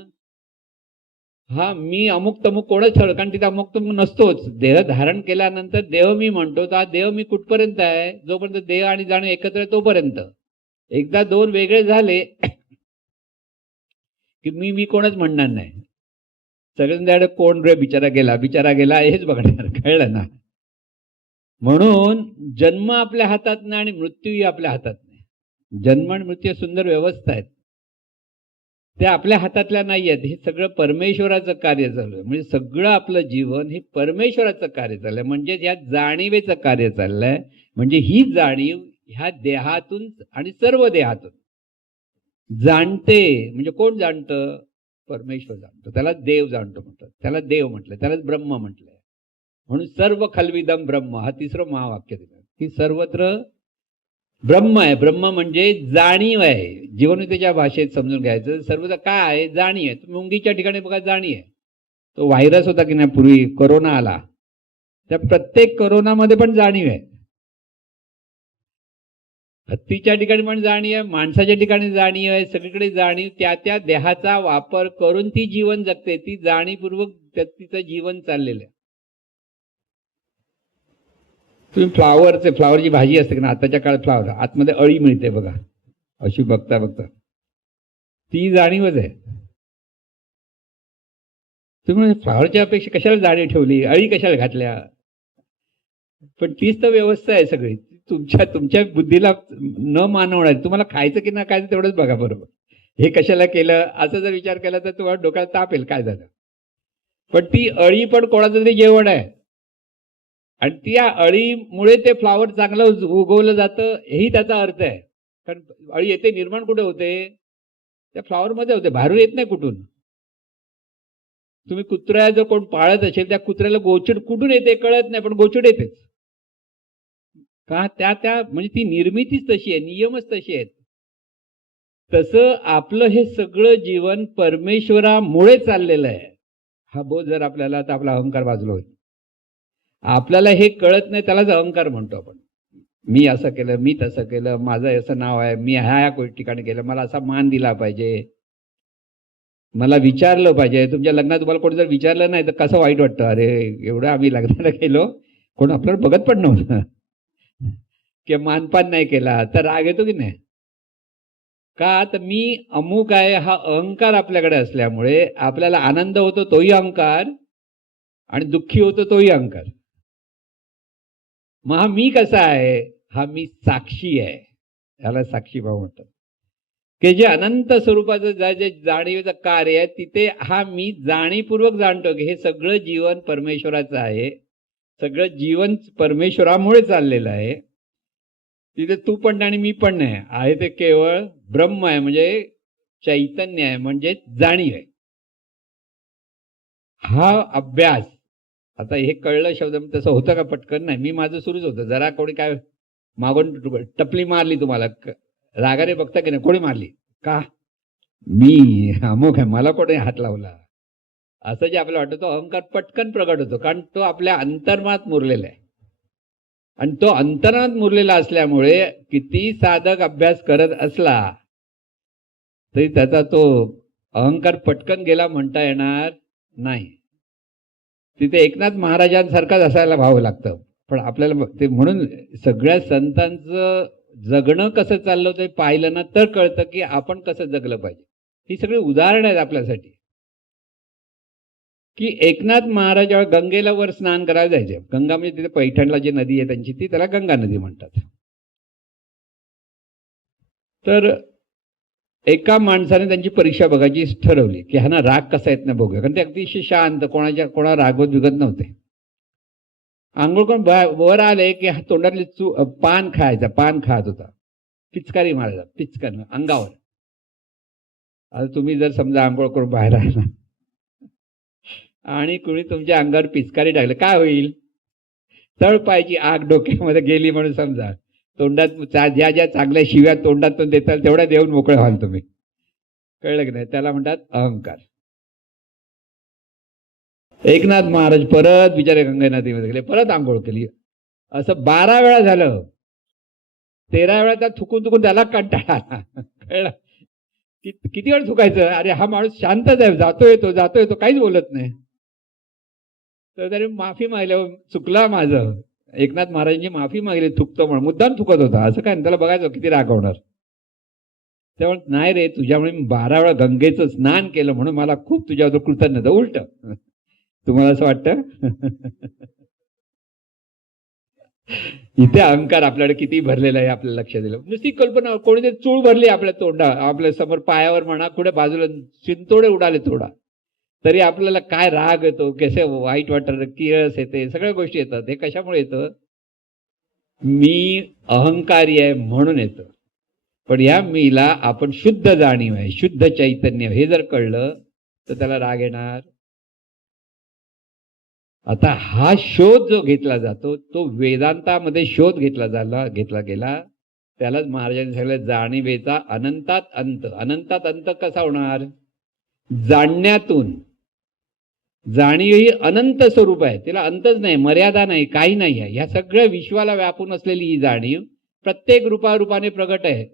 हा मी अमुक तमुक कोणच ठरव, कारण तिथे अमुक तमुक नसतोच. देह धारण केल्यानंतर देह मी म्हणतो, तर हा देह मी कुठपर्यंत आहे, जोपर्यंत देह आणि जाणीव एकत्र आहे तोपर्यंत. एकदा दोन वेगळे झाले की मी कोणच म्हणणार नाही. सगळ्यांकडे कोण रे बिचारा गेला हेच बघणार, कळलं ना. म्हणून जन्म आपल्या हातात नाही आणि मृत्यूही आपल्या हातात नाही. जन्म आणि मृत्यू सुंदर व्यवस्था आहेत, त्या आपल्या हातातल्या नाही आहेत. हे सगळं परमेश्वराचं कार्य चालू आहे. म्हणजे सगळं आपलं जीवन हे परमेश्वराचं कार्य चाललंय, म्हणजे या जाणीवेचं कार्य चाललंय. म्हणजे ही जाणीव ह्या देहातून आणि सर्व देहातून जाणते. म्हणजे कोण जाणतं, परमेश्वर जाणतो. त्याला देव जाणतो म्हणतात, त्याला देव म्हटलंय, त्यालाच ब्रह्म म्हटलंय. म्हणून सर्व खलविदम ब्रह्म हा तिसरं महावाक्य दिलं की सर्वत्र ब्रह्म आहे. ब्रह्म म्हणजे जाणीव आहे. जीवनतेच्या भाषेत समजून घ्यायचं. सर्वत्र काय आहे, जाणीव आहे. मुंगीच्या ठिकाणी बघा जाणीव आहे. तो व्हायरस होता की नाही पूर्वी, कोरोना आला, त्या प्रत्येक कोरोनामध्ये पण जाणीव आहे. हत्तीच्या ठिकाणी पण जाणीव आहे, माणसाच्या ठिकाणी जाणीव आहे, सगळीकडे जाणीव. त्या त्या देहाचा वापर करून ती जीवन जगते, ती जाणीवपूर्वक तिचं जीवन चाललेलं आहे. तुम्ही फ्लावरची भाजी असते की ना, आताच्या काळात फ्लावर आतमध्ये अळी मिळते बघा, अशी बघता ती जाणीवच आहे. तुम्ही फ्लावरच्या अपेक्षा कशाला जाणीव ठेवली, अळी कशाला घातल्या, पण तीच तर व्यवस्था आहे सगळी. तुमच्या बुद्धीला न मानवणार, तुम्हाला खायचं की नाही खायचं तेवढंच बघा. बरोबर, हे कशाला केलं असं जर विचार केला तर तुम्हाला डोक्याला ताप येईल काय झालं. पण ती अळी पण कोणाचं तरी जेवण आहे आणि त्या अळीमुळे ते फ्लावर चांगलं उगवलं जातं, हेही त्याचा अर्थ आहे. कारण अळी येते निर्माण कुठे होते, त्या फ्लावरमध्ये होते, बाहेरून येत नाही कुठून. तुम्ही कुत्र्या जर कोण पाळत असेल त्या कुत्र्याला गोचड कुठून येते कळत नाही, पण गोचड येतेच का, त्या म्हणजे ती निर्मितीच तशी आहे, नियमच तशी आहेत. तसं आपलं हे सगळं जीवन परमेश्वरामुळे चाललेलं आहे. हा बोध जर आपल्याला, तर आपला अहंकार बाजूला होईल. आपल्याला हे कळत नाही त्यालाच अहंकार म्हणतो आपण. मी असं केलं, मी तसं केलं, माझं असं नाव आहे, मी ह्या ठिकाणी गेलं, मला असा मान दिला पाहिजे, मला विचारलं पाहिजे. तुमच्या लग्नात तुम्हाला कोणी जर विचारलं नाही तर कसं वाईट वाटतं, अरे एवढं आम्ही लग्नाला गेलो कोण आपल्याला बघत पण नव्हतं किंवा मानपान नाही केला तर राग येतो की नाही. का तर मी अमुक आहे हा अहंकार आपल्याकडे असल्यामुळे आपल्याला आनंद होतो तोही अहंकार आणि दुःखी होतो तोही अहंकार. मग हा मी कसा आहे, हा मी साक्षी आहे, याला साक्षीभाव म्हणतात. की जे अनंत स्वरूपाचं जे जाणीवेचं कार्य आहे तिथे हा मी जाणीवपूर्वक जाणतो की हे सगळं जीवन परमेश्वराचं आहे, सगळं जीवन परमेश्वरामुळे चाललेलं आहे. तिथे तू पण आणि मी पण नाही आहे, ते केवळ ब्रह्म आहे, म्हणजे चैतन्य आहे, म्हणजे जाणीव आहे. हा अभ्यास आता हे कळलं शब्द तसं होतं का पटकन नाही. मी माझं सुरूच होतं, जरा कोणी काय मागून टपली मारली तुम्हाला रागाने बघता की नाही, कोणी मारली का, मी अमुक आहे, मला कोणी हात लावला, असं जे आपल्याला वाटतं तो अहंकार पटकन प्रगट होतो, कारण तो आपल्या अंतर्मनात मुरलेला आहे. आणि तो अंतरात मुरलेला असल्यामुळे किती साधक अभ्यास करत असला तरी त्याचा तो अहंकार पटकन गेला म्हणता येणार नाही. तिथे एकनाथ महाराजांसारखाच असायला भाव लागतं. पण आपल्याला ते म्हणून सगळ्या संतांचं जगणं कसं चाललं ते पाहिलं ना तर कळतं की आपण कसं जगलं पाहिजे. ही सगळी उदाहरणं आहेत आपल्यासाठी. की एकनाथ महाराज गंगेला वर स्नान करायला जायचे. गंगा म्हणजे तिथे पैठणला जी नदी आहे त्यांची ती त्याला गंगा नदी म्हणतात. तर एका माणसाने त्यांची परीक्षा बघायची ठरवली की ह्यांना राग कसा येत नाही बघूया. कारण ते अतिशय शांत, कोणा रागवत विगत नव्हते. आंघोळ करून वर आले की तोंडातले पान खायचा, पान खात होता. पिचकारी मारायचा, पिचकारी अंगावर. आता तुम्ही जर समजा आंघोळ करून बाहेर आला आणि कुणी तुमच्या अंगावर पिचकारी टाकलं काय होईल? तळपायची आग डोक्यामध्ये गेली म्हणून समजा. तोंडात ज्या ज्या चांगल्या शिव्या तोंडातून देताल तेवढ्या देऊन मोकळे व्हाल तुम्ही. कळलं की नाही? त्याला म्हणतात अहंकार. एकनाथ महाराज परत बिचारे गंगा नदीमध्ये गेले, परत आंघोळ केली. असं 12 वेळा झालं. 13 वेळा त्या थुकून त्याला कंटाळा आला. कळलं? किती वेळ थुकायचं? अरे हा माणूस शांतच आहे, जातो येतो काहीच बोलत नाही. तर त्याने माफी मागली, चुकला माझं. एकनाथ महाराजांची माफी मागली, थुकतो म्हणून. मुद्दाम थुकत होता. असं काय? त्याला बघायचं किती रागवणार. त्यामुळे नाही रे, तुझ्यामुळे मी 12 वेळा गंगेचं स्नान केलं म्हणून मला खूप तुझ्यावर कृतज्ञता. उलट तुम्हाला असं वाटतं? इथे अहंकार आपल्याकडे किती भरलेला आहे आपल्याला लक्ष दिलं. नुसती कल्पना, कोणीतरी चूळ भरली आपल्या आपल्या समोर पायावर म्हणा, कुठे बाजूला चिंतोडे उडाले थोडा, तरी आपल्याला काय राग येतो, कसे वाईट वाटतं, किळस येते, सगळ्या गोष्टी येतात. हे कशामुळे येतं? मी अहंकारी आहे म्हणून येतं. पण या मीला आपण शुद्ध जाणीव आहे, शुद्ध चैतन्य, हे जर कळलं तर त्याला राग येणार. आता हा शोध जो घेतला जातो तो वेदांतामध्ये शोध घेतला गेला. त्यालाच महाराजांनी सांगितलं जाणीवेचा अनंतात अंत. अनंतात अंत कसा होणार? जाणण्यातून. जाणीव ही अनंत स्वरूप आहे, तिला अंतच नाही, मर्यादा नाही, काही नाही आहे. ह्या सगळ्या विश्वाला व्यापून असलेली ही जाणीव प्रत्येक रूपाने प्रगट आहे.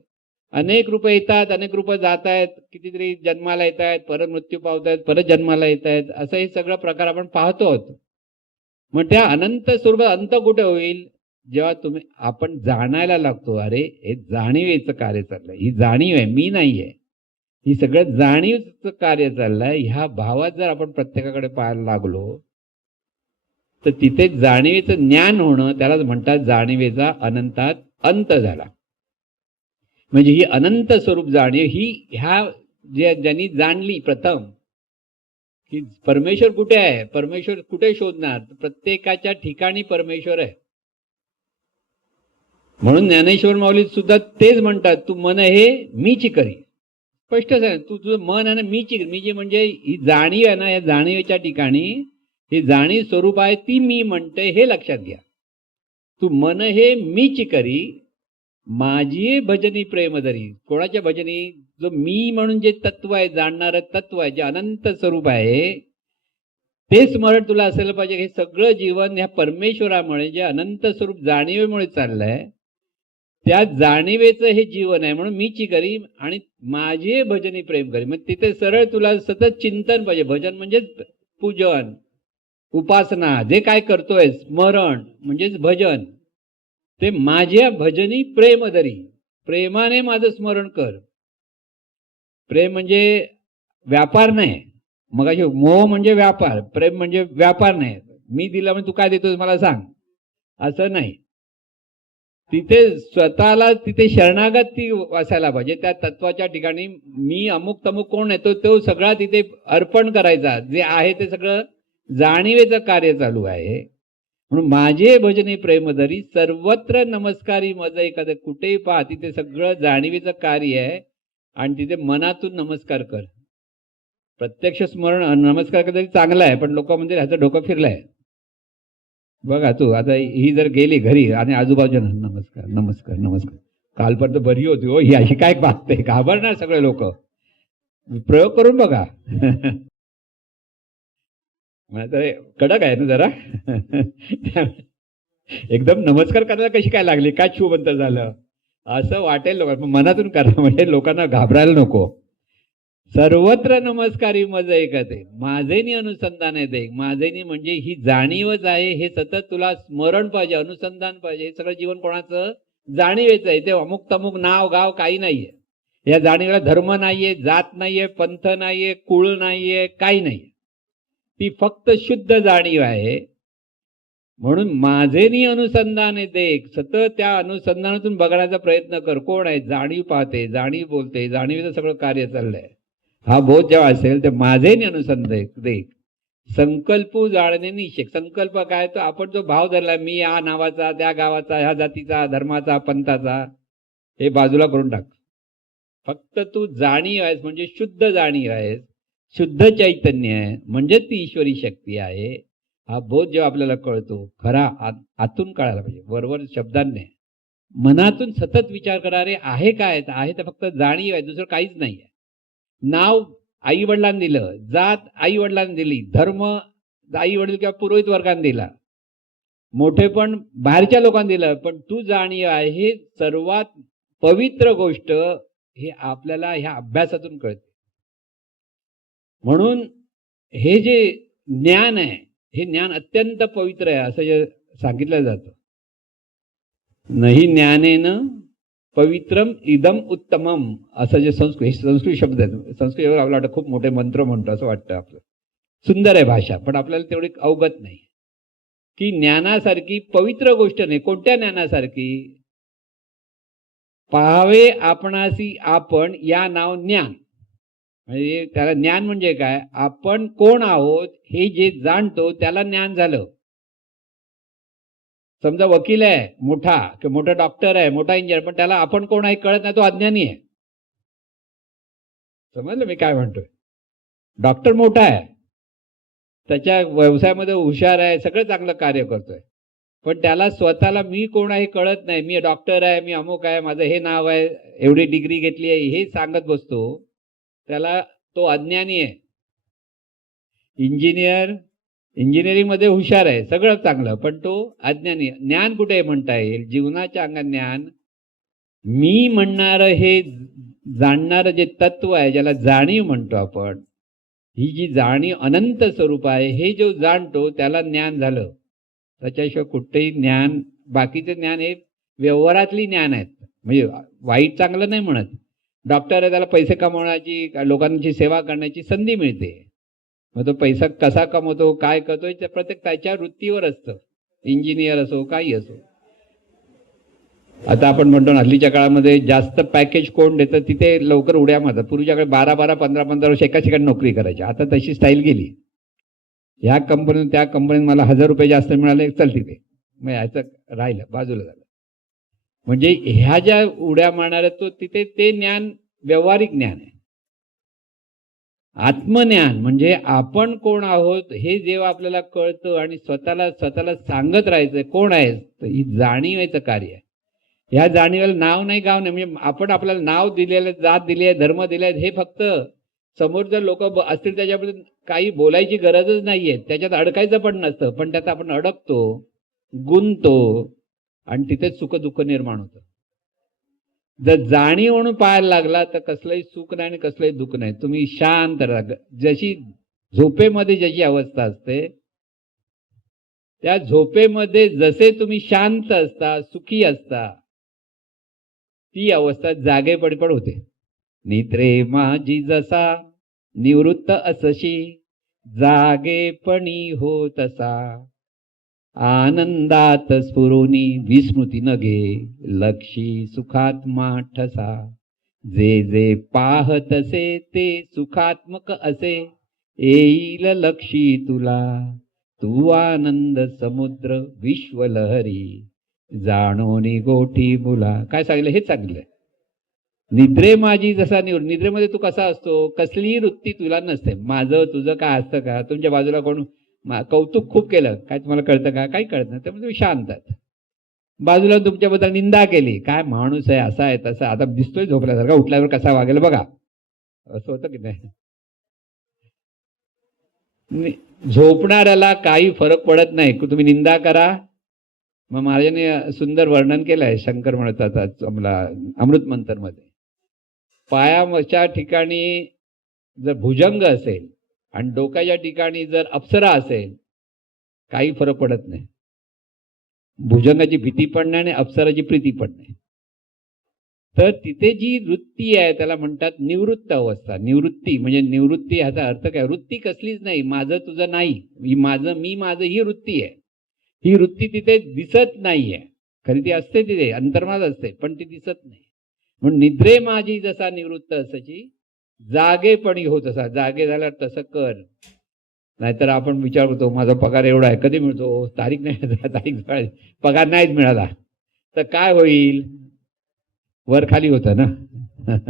अनेक रूप येतात, अनेक रूप जात आहेत, कितीतरी जन्माला येत आहेत, परत मृत्यू पावत आहेत, परत जन्माला येत आहेत. असं हे सगळं प्रकार आपण पाहतो आहोत. मग त्या अनंत स्वरूपात अंत कुठे होईल? जेव्हा आपण जाणायला लागतो, अरे हे जाणीवेचं कार्य चाललंय, ही जाणीव आहे, मी नाहीये, ही सगळं जाणीवचं कार्य चाललंय. ह्या भावात जर आपण प्रत्येकाकडे पाहायला लागलो तर तिथे जाणीवेचं ज्ञान होणं, त्यालाच म्हणतात जाणीवेचा अनंतात अंत झाला. म्हणजे ही अनंत स्वरूप जाणीव ही ह्या ज्यांनी जाणली प्रथम की परमेश्वर कुठे आहे, परमेश्वर कुठे शोधणार? प्रत्येकाच्या ठिकाणी परमेश्वर आहे. म्हणून ज्ञानेश्वर माऊली सुद्धा तेच म्हणतात, तू मन हे मीची करी. स्पष्टच आहे, तू तुझं मन आहे ना मीची. मीची म्हणजे ही जाणीव आहे ना, या जाणीवेच्या ठिकाणी ही जाणीव स्वरूप आहे, ती मी म्हणते, हे लक्षात घ्या. तू मन हे मीची करी, माझी भजनी प्रेम धरी. कोणाच्या भजनी? जो मी म्हणून जे तत्व आहे, जाणणारं तत्व आहे, जे अनंत स्वरूप आहे, ते स्मरण तुला असायला पाहिजे. हे सगळं जीवन ह्या परमेश्वरामुळे, जे अनंत स्वरूप जाणीवेमुळे चाललंय, त्या जाणीवेचं हे जीवन आहे. म्हणून मीची करी आणि माझे भजनी प्रेम करी. मग तिथे सरळ तुला सतत चिंतन पाहिजे. भजन म्हणजे पूजन, उपासना, जे काय करतोय, स्मरण म्हणजेच भजन. ते माझ्या भजनी प्रेम धरी, प्रेमाने माझं स्मरण कर. प्रेम म्हणजे व्यापार नाही. मग अशी मोह म्हणजे व्यापार, प्रेम म्हणजे व्यापार नाही. मी दिला म्हणजे तू काय देतोस मला सांग, असं नाही. तिथे स्वतःला तिथे शरणागती असायला पाहिजे. त्या तत्वाच्या ठिकाणी मी अमुक तमुक कोण येतो तो सगळा तिथे अर्पण करायचा. जे आहे ते सगळं जाणीवेचं कार्य चालू आहे. म्हणून माझे भजनी प्रेमधरी सर्वत्र नमस्कारी मज एखादं. कुठेही पहा तिथे सगळं जाणीवेचं कार्य आहे आणि तिथे मनातून नमस्कार कर. प्रत्यक्ष स्मरण नमस्कार कधी चांगला आहे, पण लोक म्हणजे ह्याचं डोकं फिरलंय. बघा तू आता ही जर गेली घरी आणि आजूबाजूला नमस्कार नमस्कार नमस्कार, कालपर्यंत बरी होती हो, ही अशी काय वागते, घाबरणार सगळे लोक. प्रयोग करून बघा. तर कडक आहे ना जरा. एकदम नमस्कार करायला कशी काय लागली, काय शुभंत झालं असं वाटेल लोकांना. मनातून करा, म्हणजे लोकांना घाबरायला नको. सर्वत्र नमस्कारी मज ऐकते माझेनी अनुसंधान येते. माझेनी म्हणजे ही जाणीवच आहे, हे सतत तुला स्मरण पाहिजे, अनुसंधान पाहिजे. हे सगळं जीवन कोणाचं जाणीवेचं आहे. ते अमुक तमुक नाव गाव काही नाहीये. या जाणीवेला धर्म नाहीये, जात नाहीये, पंथ नाहीये, कुळ नाहीये, काही नाहीये. ती फक्त शुद्ध जाणीव आहे. म्हणून माझेनी अनुसंधान येते, सतत त्या अनुसंधानातून बघण्याचा प्रयत्न कर. कोण आहे? जाणीव पाहते, जाणीव बोलते, जाणीवेचं सगळं कार्य चाललंय. हा बोध जेव्हा असेल तर माझेनी अनुसंधान देख. संकल्प जाणणे निश्चय. संकल्प काय? तो आपण जो भाव धरला, मी या नावाचा, त्या गावाचा, ह्या जातीचा, धर्माचा, पंथाचा, हे बाजूला करून टाक. फक्त तू जाणीव आहेस, म्हणजे शुद्ध जाणीव आहेस, शुद्ध चैतन्य आहे, म्हणजेच ती ईश्वरी शक्ती आहे. हा बोध जेव्हा आपल्याला कळतो, खरा आतून कळायला पाहिजे, वरवर शब्दांनी. मनातून सतत विचार करा, रे आहे काय? आहे तर फक्त जाणीव आहे, दुसरं काहीच नाही आहे. नाव आई वडिलांनी दिलं, जात आई वडिलांनी दिली, धर्म आई वडील किंवा पुरोहित वर्गाने दिला, मोठेपण बाहेरच्या लोकांनी दिलं, पण तू जाणीव आहे हे सर्वात पवित्र गोष्ट, हे आपल्याला ह्या अभ्यासातून कळते. म्हणून हे जे ज्ञान आहे, हे ज्ञान अत्यंत पवित्र आहे असं जे सांगितलं जातं. नाही ज्ञानेन पवित्रम इदम उत्तमम, असं जे संस्कृत शब्द आहेत. संस्कृत आपल्याला वाटतं खूप मोठे मंत्र म्हणतो असं वाटतं आपलं. सुंदर आहे भाषा, पण आपल्याला तेवढी अवगत नाही की ज्ञानासारखी पवित्र गोष्ट नाही. कोणत्या ज्ञानासारखी? पाहावे आपणासी आपण या नाव ज्ञान. म्हणजे त्याला ज्ञान म्हणजे काय? आपण कोण आहोत हे जे जाणतो त्याला ज्ञान झालं. समजा वकील आहे मोठा, किंवा मोठा डॉक्टर आहे, मोठा इंजिनियर, पण त्याला आपण कोण आहे कळत नाही, तो अज्ञानी आहे. समजलं मी काय म्हणतोय? डॉक्टर मोठा आहे, त्याच्या व्यवसायामध्ये हुशार आहे, सगळं चांगलं कार्य करतोय, पण त्याला स्वतःला मी कोण आहे कळत नाही. मी डॉक्टर आहे, मी अमुक आहे, माझं हे नाव आहे, एवढी डिग्री घेतली आहे, हे सांगत बसतो, त्याला तो अज्ञानी आहे. इंजिनिअरिंग मध्ये हुशार आहे, सगळं चांगलं, पण तो अज्ञानी. ज्ञान कुठे म्हणता येईल? जीवनाच्या अंगात ज्ञान. मी म्हणणारं हे जाणणारं जे तत्व आहे, ज्याला जाणीव म्हणतो आपण, ही जी जाणीव अनंत स्वरूप आहे, हे जो जाणतो त्याला ज्ञान झालं. त्याच्याशिवाय कुठेही ज्ञान, बाकीचे ज्ञान हे व्यवहारातली ज्ञान आहेत. म्हणजे वाईट चांगलं नाही म्हणत. डॉक्टर आहे, त्याला पैसे कमवण्याची, लोकांची सेवा करण्याची संधी मिळते, मग तो पैसा कसा कमवतो, काय करतोय, ते प्रत्येक त्याच्या वृत्तीवर असतं. इंजिनियर असो, काही असो. आता आपण म्हणतो हल्लीच्या काळामध्ये जास्त पॅकेज कोण देतं तिथे लवकर उड्या मारतात. पूर्वीच्या काळात 12-12, 15-15 वर्ष एकाच ठिकाणी नोकरी करायची. आता तशी स्टाईल गेली. ह्या कंपनीत त्या कंपनीत मला 1000 रुपये जास्त मिळाले, चल तिथे, मग ह्याचं राहिलं, बाजूला झालं. म्हणजे ह्या ज्या उड्या मारणाऱ्या, तो तिथे ते ज्ञान व्यावहारिक ज्ञान आहे. आत्मज्ञान म्हणजे आपण कोण आहोत हे जेव्हा आपल्याला कळतं आणि स्वतःला सांगत राहायचं कोण आहे, तर ही जाणीवायचं कार्य आहे. ह्या जाणीवेला नाव नाही, गाव नाही. म्हणजे आपण आपल्याला नाव दिलेलं, जात दिली आहे, धर्म दिले आहेत, हे फक्त समोर जर लोक असतील त्याच्याबद्दल काही बोलायची गरजच नाहीये. त्याच्यात अडकायचं पण नसतं, पण त्यात आपण अडकतो, गुंततो, आणि तिथेच सुख दुःख निर्माण होतं. जर जाणीव म्हणून पाहायला लागला तर कसलंही सुख नाही आणि कसलंही दुःख नाही. तुम्ही शांत राहा. जशी झोपेमध्ये जशी अवस्था असते, त्या झोपेमध्ये जसे तुम्ही शांत असता, सुखी असता, ती अवस्था जागेपणी पण होते. निद्रे माझी जसा निवृत्त असशी, जागेपणी हो तसा, आनंदात स्फुरुनी विस्मृती न घे, लक्षी सुखात्मा ठसा. जे जे पाहतसे ते सुखात्मक असे, येईल लक्षी तुला. तू आनंद समुद्र विश्वलहरी, जाणोनी गोठी मुला. काय सांगितलं? हेच सांगितलंय. निद्रे माझी जसा निद्रेमध्ये तू कसा असतो? कसलीही वृत्ती तुला नसते. माझं तुझं काय असतं का? तुमच्या बाजूला कोण कौतुक खूप केलं, काय तुम्हाला कळतं का? काही कळत नाही. त्यामुळे तुम्ही शांत आहात. बाजूला तुमच्याबद्दल निंदा केली, काय माणूस आहे, असा आहे, तसा, आता दिसतोय झोपल्यासारखा, उठल्यावर कसा वागेल बघा, असं होतं की नाही? झोपणाऱ्याला काही फरक पडत नाही. तुम्ही निंदा करा, मग महाराजांनी सुंदर वर्णन केलं आहे, शंकर म्हणतात आम्हाला अमृत मंथनमध्ये. पायाच्या ठिकाणी जर भुजंग असेल आणि डोक्याच्या ठिकाणी जर अप्सरा असेल, काही फरक पडत नाही. भुजंगाची भीती पण नाही आणि अप्सराची प्रीती पण नाही. तर तिथे जी वृत्ती आहे त्याला म्हणतात निवृत्त अवस्था. निवृत्ती म्हणजे निवृत्ती ह्याचा अर्थ काय? वृत्ती कसलीच नाही, माझं तुझं नाही, ही माझं मी माझं ही वृत्ती आहे. ही वृत्ती तिथे दिसत नाहीये. खरी ती असते, तिथे अंतर्मनात असते, पण ती दिसत नाही. म्हणून निद्रे माझी जसा निवृत्त असायची, जागेपणी होत असा. जागे झाल्यावर तसं कर. नाहीतर आपण विचार करतो माझा पगार एवढा आहे, कधी मिळतो? तारीख नाही, तारीख पगार नाहीच मिळाला तर काय होईल? वर खाली होतं ना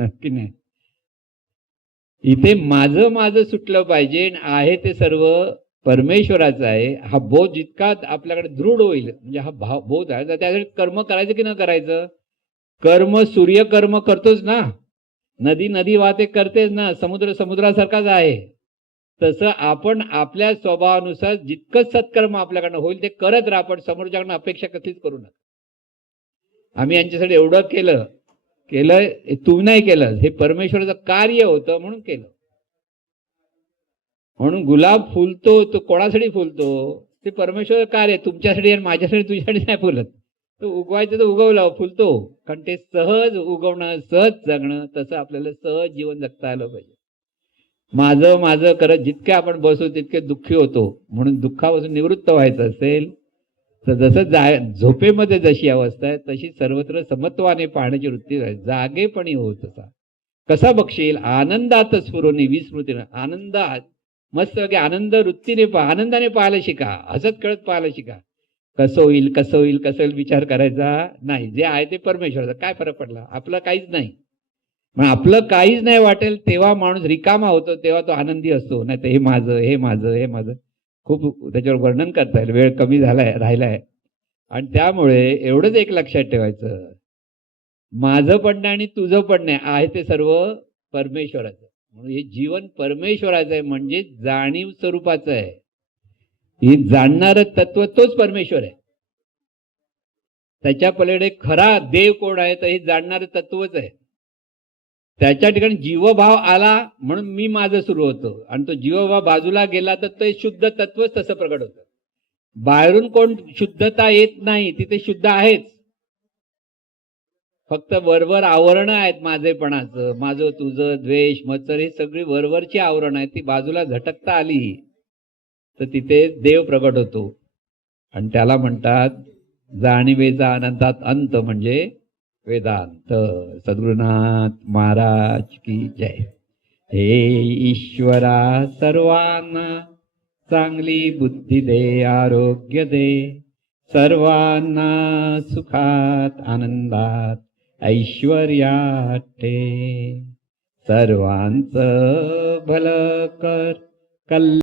की नाही. इथे माझं माझं सुटलं पाहिजे. आहे ते सर्व परमेश्वराचा आहे. हा बोध जितका आपल्याकडे दृढ होईल, म्हणजे हा बोध आहे, तर त्यासाठी कर्म करायचं की न करायचं? कर्म सूर्यकर्म करतोच ना, नदी नदी वाहते करतेच ना, समुद्र समुद्रासारखाच आहे. तसं आपण आपल्या स्वभावानुसार जितकं सत्कर्म आपल्याकडनं होईल ते करत राहा, पण समोरच्याकडनं अपेक्षा कसलीच करू नका. आम्ही यांच्यासाठी एवढं केलं तुम्ही नाही केलं, हे परमेश्वराचं कार्य होतं म्हणून केलं. म्हणून गुलाब फुलतो तो कोणासाठी फुलतो? ते परमेश्वर कार्य. तुमच्यासाठी आणि माझ्यासाठी तुझ्यासाठी नाही फुलत. तो उगवायचं तर उगवलं, फुलतो. कारण ते सहज उगवणं, सहज जगणं, तसं आपल्याला सहज जीवन जगता आलं पाहिजे. माझं माझं करत जितके आपण बसू तितके दुःखी होतो. म्हणून दुःखापासून निवृत्त व्हायचं असेल तर जसं झोपेमध्ये जशी अवस्था आहे तशी सर्वत्र समत्वाने पाहण्याची वृत्ती आहे. जागेपणी होत असा. कसा बघशील? आनंदात स्फुरोनी विस्मृतीनं. आनंदात मस्त आनंद वृत्तीने आनंदाने पाहायला शिका. हसत खेळत पाहायला शिका. कसं होईल कसं होईल कसं होईल विचार करायचा नाही. जे आहे ते परमेश्वराचं. काय फरक पडला? आपलं काहीच नाही. मग आपलं काहीच नाही वाटेल तेव्हा माणूस रिकामा होतो, तेव्हा तो आनंदी असतो. नाही तर हे माझं हे माझं हे माझं खूप त्याच्यावर वर्णन करता येईल, वेळ कमी झालाय राहिलाय. आणि त्यामुळे एवढंच एक लक्षात ठेवायचं, माझं पण नाही आणि तुझं पण नाही, आहे ते सर्व परमेश्वराचं. म्हणून हे जीवन परमेश्वराचं आहे, म्हणजे जाणीव स्वरूपाचं आहे. हे जाणणारं तत्व तोच परमेश्वर आहे. त्याच्या पलीकडे खरा देव कोण आहे तर हे जाणणारं तत्वच आहे. त्याच्या ठिकाणी जीवभाव आला म्हणून मी माझं सुरू होतं, आणि तो जीवभाव बाजूला गेला तर ते शुद्ध तत्वच तसं प्रगट होतं. बाहेरून कोण शुद्धता येत नाही, तिथे शुद्ध आहेच. फक्त वरवर आवरण आहेत माझेपणाचं, माझं तुझं द्वेष मत्सर ही सगळी वरवरची आवरण आहे. ती बाजूला झटकता आली तर तिथे देव प्रगट होतो. आणि त्याला म्हणतात जाणीवेचा अनंतात अंत म्हणजे वेदांत. सद्गुरुनाथ महाराज की जय. हे ईश्वरा सर्वांना चांगली बुद्धी दे, आरोग्य दे, सर्वांना सुखात आनंदात ऐश्वर्यात ठे. सर्वांचं भलं कर, कल्याण